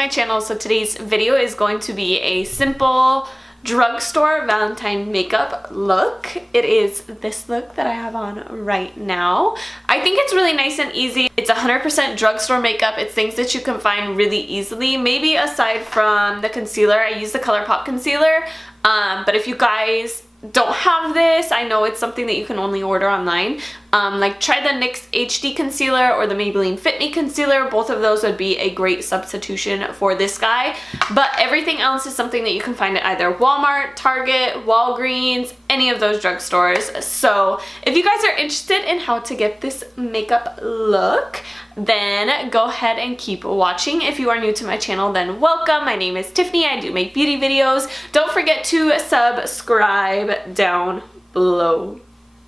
my channel. So today's video is going to be a simple drugstore Valentine makeup look. It is this look that I have on right now. I think it's really nice and easy. It's 100% drugstore makeup. It's things that you can find really easily. Maybe aside from the concealer, I use the Colourpop concealer. But if you guys don't have this, I know it's something that you can only order online. Like try the NYX HD concealer or the Maybelline Fit Me concealer. Both of those would be a great substitution for this guy. But everything else is something that you can find at either Walmart, Target, Walgreens, any of those drugstores. So if you guys are interested in how to get this makeup look, then go ahead and keep watching. If you are new to my channel, then welcome. My name is Tiffany. I do make beauty videos. Don't forget to subscribe down below.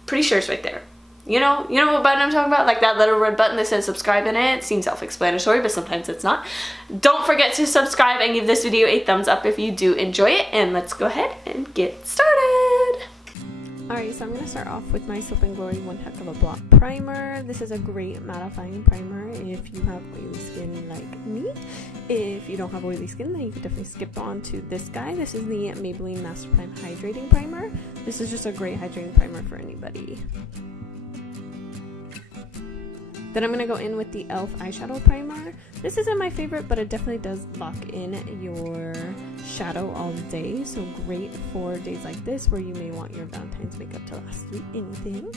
Pretty sure it's right there. You know what button I'm talking about? Like that little red button that says subscribe in it. It seems self-explanatory, but sometimes it's not. Don't forget to subscribe and give this video a thumbs up if you do enjoy it. And let's go ahead and get started. Alright, so I'm going to start off with my Soap & Glory One Heck of a Blot primer. This is a great mattifying primer if you have oily skin like me. If you don't have oily skin, then you could definitely skip on to this guy. This is the Maybelline Master Prime Hydrating Primer. This is just a great hydrating primer for anybody. Then I'm going to go in with the e.l.f. Eyeshadow Primer. This isn't my favorite, but it definitely does lock in your shadow all day. So great for days like this where you may want your Valentine's makeup to last through anything.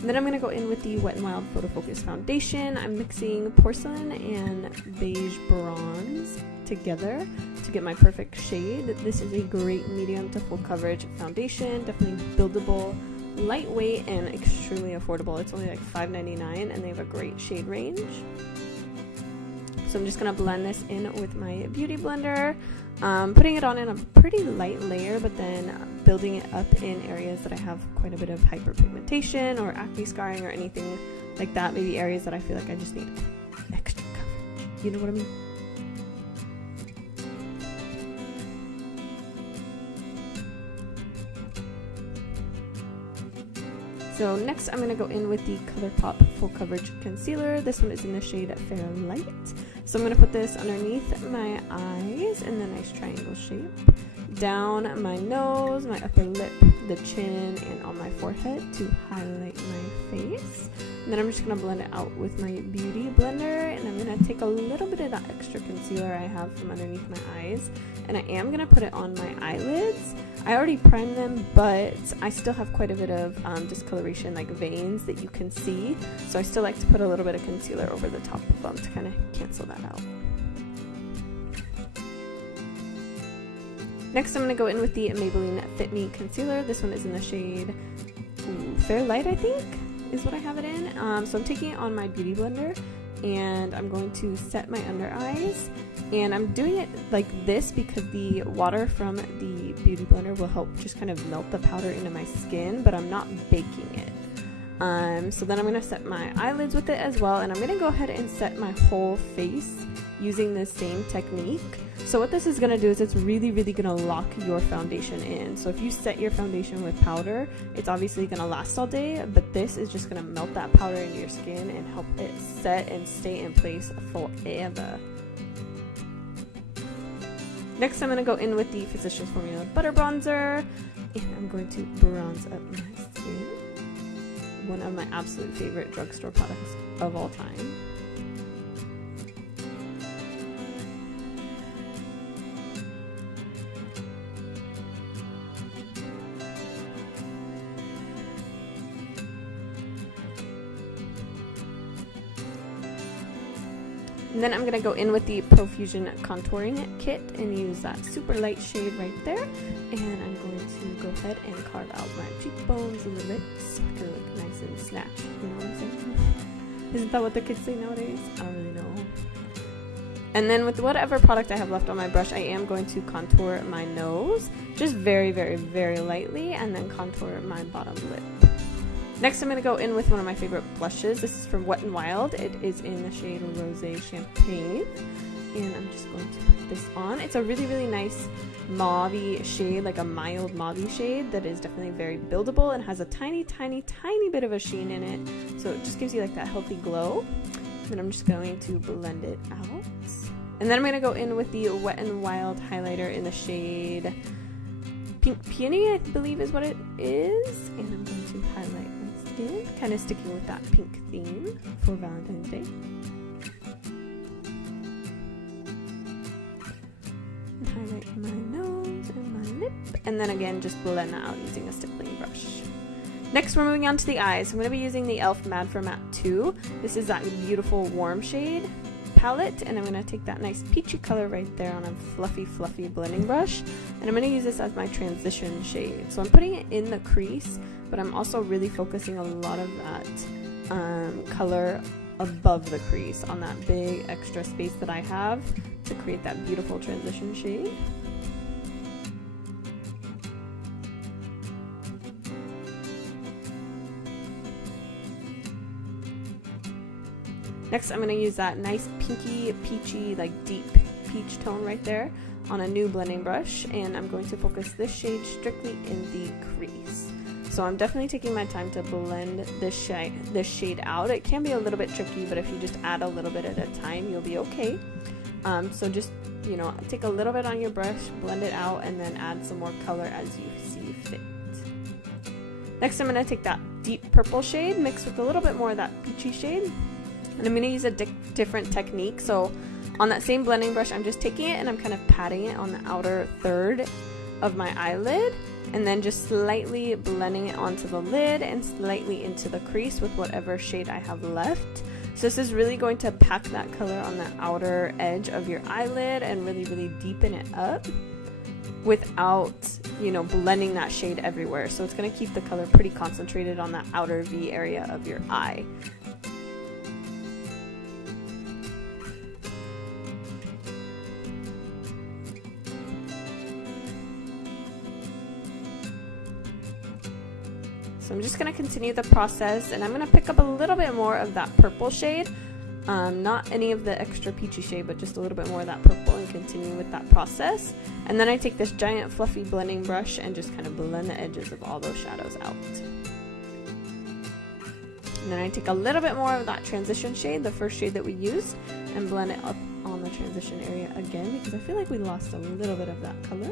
And then I'm going to go in with the Wet n Wild Photo Focus Foundation. I'm mixing porcelain and beige bronze together to get my perfect shade. This is a great medium to full coverage foundation, definitely buildable, lightweight, and extremely affordable. It's only like $5.99 and they have a great shade range. So I'm just going to blend this in with my beauty blender, putting it on in a pretty light layer, but then building it up in areas that I have quite a bit of hyperpigmentation or acne scarring or anything like that, maybe areas that I feel like I just need extra coverage. You know what I mean? So next I'm going to go in with the Colourpop Full Coverage Concealer. This one is in the shade Fair Light. So I'm going to put this underneath my eyes in the nice triangle shape, down my nose, my upper lip, the chin, and on my forehead to highlight my face. And then I'm just going to blend it out with my beauty blender, and I'm going to take a little bit of that extra concealer I have from underneath my eyes, and I am going to put it on my eyelids. I already primed them, but I still have quite a bit of discoloration, like veins that you can see, so I still like to put a little bit of concealer over the top of them to kind of cancel that out. Next I'm going to go in with the Maybelline Fit Me Concealer. This one is in the shade Fair Light, I think is what I have it in. So I'm taking it on my beauty blender and I'm going to set my under eyes, and I'm doing it like this because the water from the beauty blender will help just kind of melt the powder into my skin, but I'm not baking it. So then I'm going to set my eyelids with it as well, and I'm going to go ahead and set my whole face using the same technique. So what this is going to do is it's really going to lock your foundation in. So if you set your foundation with powder, it's obviously going to last all day, but this is just going to melt that powder into your skin and help it set and stay in place forever. Next I'm going to go in with the Physicians Formula Butter Bronzer, and I'm going to bronze up my skin. One of my absolute favorite drugstore products of all time. And then I'm going to go in with the Profusion Contouring Kit and use that super light shade right there. And I'm going to go ahead and carve out my cheekbones and the lips so I can look nice and snatched. You know what I'm saying? Isn't that what the kids say nowadays? I don't really know. And then with whatever product I have left on my brush, I am going to contour my nose. Just very lightly, and then contour my bottom lip. Next I'm going to go in with one of my favorite blushes. This is from Wet n Wild. It is in the shade Rosé Champagne. And I'm just going to put this on. It's a really nice mauve-y shade, like a mild mauve shade that is definitely very buildable and has a tiny bit of a sheen in it, so it just gives you like that healthy glow. Then I'm just going to blend it out, and then I'm going to go in with the Wet n Wild highlighter in the shade Pink Peony, I believe is what it is, and I'm going to highlight my skin, kind of sticking with that pink theme for Valentine's Day. Highlight my nose and my lip, and then again just blend that out using a stippling brush. Next we're moving on to the eyes. I'm going to be using the e.l.f. Mad for Matte 2. This is that beautiful warm shade palette, and I'm going to take that nice peachy color right there on a fluffy blending brush, and I'm going to use this as my transition shade. So I'm putting it in the crease, but I'm also really focusing a lot of that color above the crease on that big extra space that I have to create that beautiful transition shade. Next I'm going to use that nice pinky peachy, like deep peach tone right there on a new blending brush, and I'm going to focus this shade strictly in the crease. So I'm definitely taking my time to blend this shade out. It can be a little bit tricky, but if you just add a little bit at a time, you'll be okay. So just, you know, take a little bit on your brush, blend it out, and then add some more color as you see fit. Next I'm going to take that deep purple shade mixed with a little bit more of that peachy shade, and I'm going to use a different technique. So on that same blending brush, I'm just taking it and I'm kind of patting it on the outer third of my eyelid, and then just slightly blending it onto the lid and slightly into the crease with whatever shade I have left. So this is really going to pack that color on the outer edge of your eyelid and really deepen it up without, you know, blending that shade everywhere. So it's going to keep the color pretty concentrated on that outer V area of your eye. So I'm just going to continue the process, and I'm going to pick up a little bit more of that purple shade, not any of the extra peachy shade, but just a little bit more of that purple, and continue with that process. And then I take this giant fluffy blending brush and just kind of blend the edges of all those shadows out. And then I take a little bit more of that transition shade, the first shade that we used, and blend it up on the transition area again, because I feel like we lost a little bit of that color.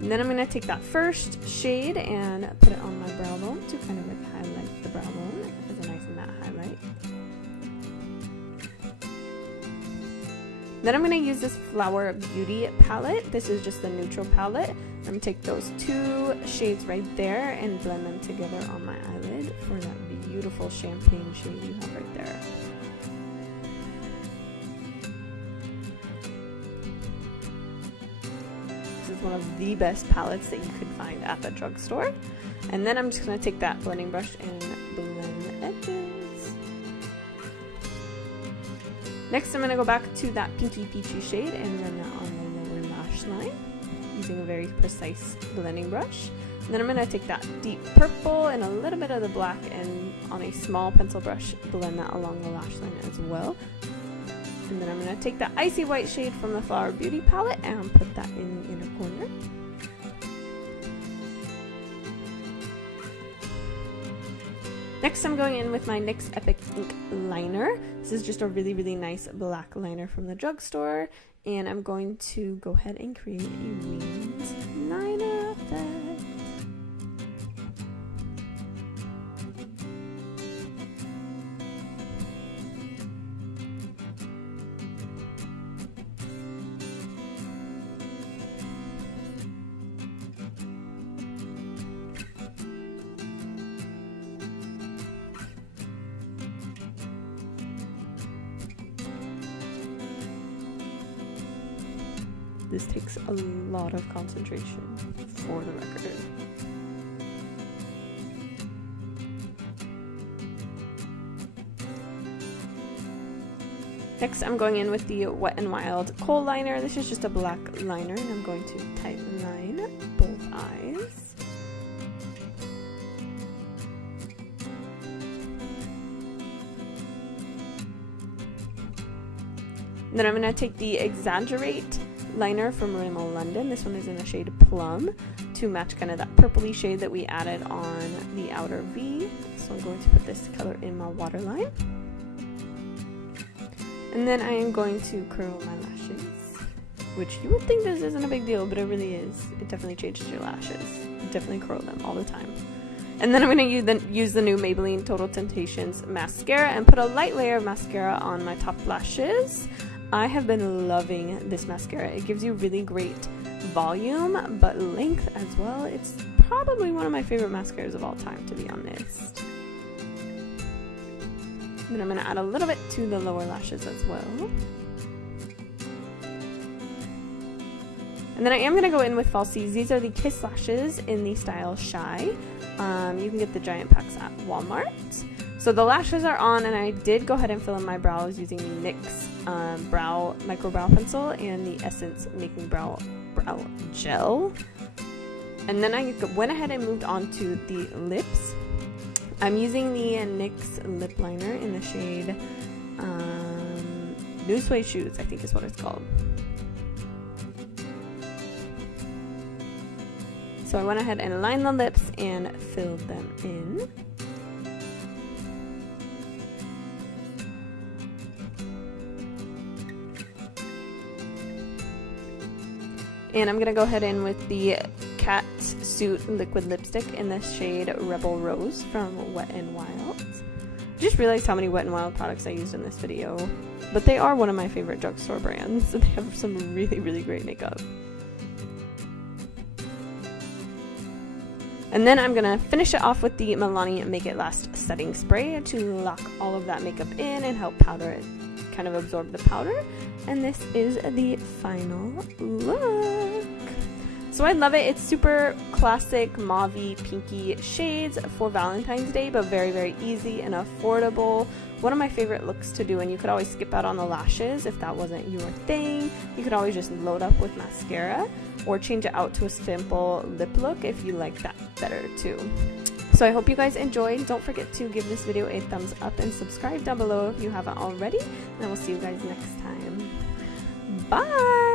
And then I'm going to take that first shade and put it on my brow bone to kind of like highlight the brow bone as a nice matte highlight. Then I'm going to use this Flower Beauty palette. This is just the neutral palette. I'm going to take those two shades right there and blend them together on my eyelid for that beautiful champagne shade you have right there. One of the best palettes that you could find at the drugstore. And then I'm just going to take that blending brush and blend the edges. Next I'm going to go back to that pinky peachy shade and run that on the lower lash line using a very precise blending brush. And then I'm going to take that deep purple and a little bit of the black, and on a small pencil brush blend that along the lash line as well. And then I'm going to take that icy white shade from the Flower Beauty palette and put that in the inner corner. Next I'm going in with my NYX Epic Ink Liner. This is just a really nice black liner from the drugstore, and I'm going to go ahead and create a winged liner effect. This takes a lot of concentration, for the record. Next, I'm going in with the Wet n Wild Kohl Liner. This is just a black liner, and I'm going to tight line both eyes. And then I'm going to take the Exaggerate liner from Rimmel London. This one is in the shade Plum to match kind of that purpley shade that we added on the outer V. So I'm going to put this color in my waterline. And then I am going to curl my lashes, which you would think this isn't a big deal, but it really is. It definitely changes your lashes. Definitely curl them all the time. And then I'm going to use the new Maybelline Total Temptations mascara and put a light layer of mascara on my top lashes. I have been loving this mascara. It gives you really great volume, but length as well. It's probably one of my favorite mascaras of all time, to be honest. Then I'm going to add a little bit to the lower lashes as well. And then I am going to go in with falsies. These are the Kiss lashes in the style Shy. You can get the giant packs at Walmart. So the lashes are on, and I did go ahead and fill in my brows using the NYX Micro Brow Pencil and the Essence Making Brow Gel. And then I went ahead and moved on to the lips. I'm using the NYX lip liner in the shade New Suede Shoes, I think is what it's called. So I went ahead and lined the lips and filled them in. And I'm going to go ahead in with the Cat Suit Liquid Lipstick in the shade Rebel Rose from Wet n Wild. I just realized how many Wet n Wild products I used in this video, but they are one of my favorite drugstore brands. They have some really, really great makeup. And then I'm going to finish it off with the Milani Make It Last Setting Spray to lock all of that makeup in and help powder it, kind of absorb the powder. And this is the final look. So I love it. It's super classic mauvey pinky shades for Valentine's Day, but very, very easy and affordable. One of my favorite looks to do, and you could always skip out on the lashes if that wasn't your thing. You could always just load up with mascara or change it out to a simple lip look if you like that better too. So I hope you guys enjoyed. Don't forget to give this video a thumbs up and subscribe down below if you haven't already. And I will see you guys next time. Bye!